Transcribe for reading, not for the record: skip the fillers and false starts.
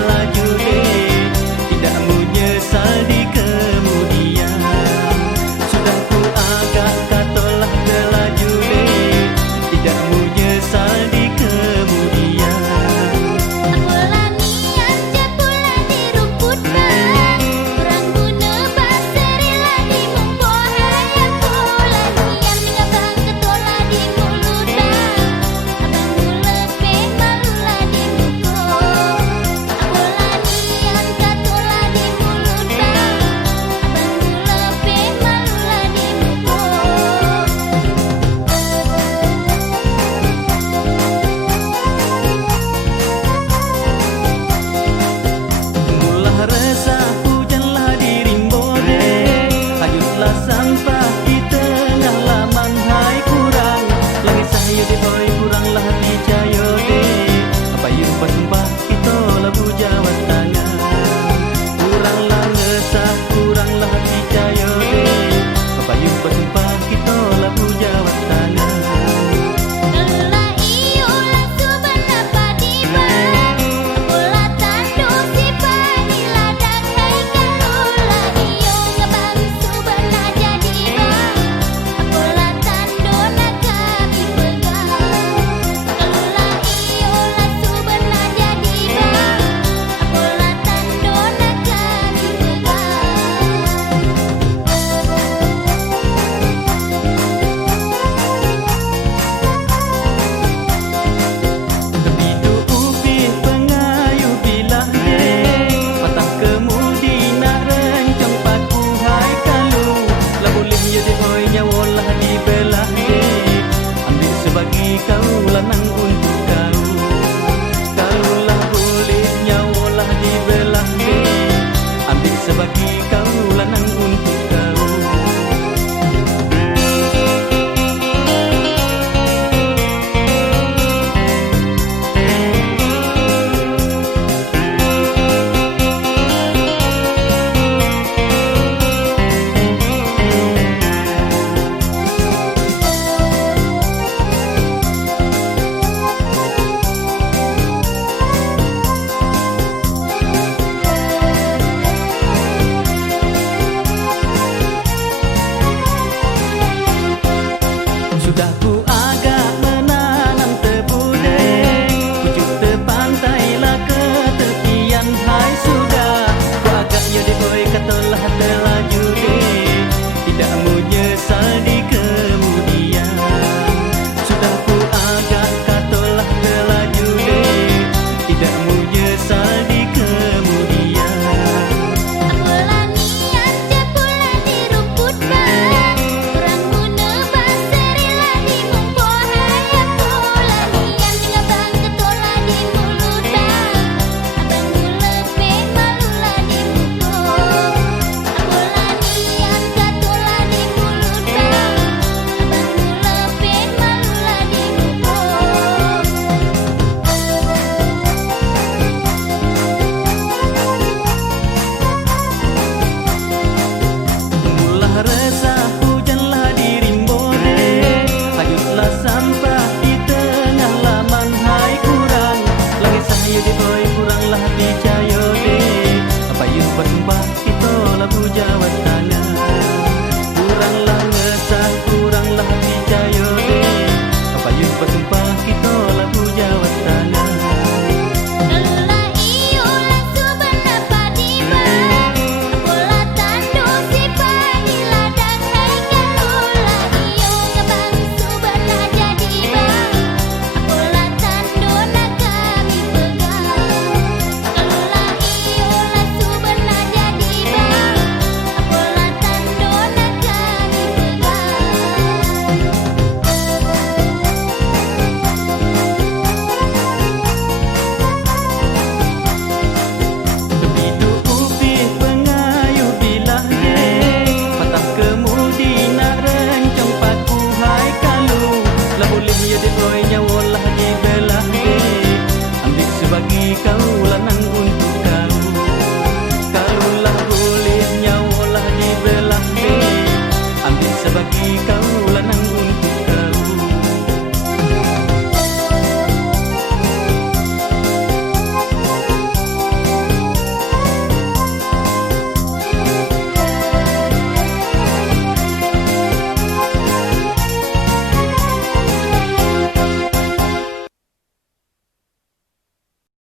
terlaju deh, tidak menyesal di kemudian. Sudah ku agak katalah terlaju deh, tidak menyesal di kemudian. Aku lanian jepula di rumputan, kurang guna baserilah di mempohai. Aku lanian ngabang ketola di mulutan, abang lebih malulah di muka. Aku lanian ketola di mulutan, abang lebih malulah di muka. Mulah resah hujanlah di rimbo deh, hanyutlah sampah di tengah laman. Hai kurang langit saya di oi, kuranglah hati cayo deh, apa yuk bersumpah kita labu jawat tangan. Kuranglah ngesah, kuranglah hati cayo deh, apa yuk bersumpah kita labu jawat tangan. Kalulah iyo langsung benapa di bang, apalah tando si pani ladang. Hai kalulah iyo ngabang subana jadi bang, apalah tando nak kami pegang. Kalulah iyo langsung bena jadi bang, apalah tando nak kami pegang. Terbidu upih pengayuh bilah deh, patah kemudi nak rencong paku. Hai kalu lah boleh ya deh oi, nyawalah dibelah deh, ambil sebagi kau lanang untuk kau. Kalau lah boleh nyawalah dibelah deh, ambil sebagi kau lanang untuk kau. Sudah ku agak menanam tebu deh, pucuk tepantailah ke tepian. Hai sudah ku agak ya deh oi, katalah terlaju deh, tidak menyesal di kemudian. Sudah ku agak katalah terlaju deh, tidak menyesal di kemudian. Aku lanian jepula di rumputan, kurang guna baserilah di mempohai. Aku lanian ngabang ketola di mulutan, abang lebih malulah di muka. Aku lanian ketola di mulutan, abang lebih malulah di muka. Mulah resah hujanlah di rimbo deh, hanyutlah sampah di tengah laman. Hai kurang langit saya di oi, kuranglah hati cayo deh, apa yuk bersumpah kita labu jawat tangan. Kuranglah ngesah, kuranglah hati cayo deh, apa yuk bersumpah kita labu jawat tangan. Kalulah iyo langsung benapa di bang, apalah tando si pani ladang. Hai kalulah iyo ngabang subana jadi bang, apalah tando nak kami pegang. Kalulah iyo langsung bena jadi bang, apalah tando nak kami pegang. Terbidu upih pengayuh bilah deh, patah kemudi nak rencong paku. Hai kalu lah boleh ya deh oi, nyawalah dibelah deh, ambil sebagi kau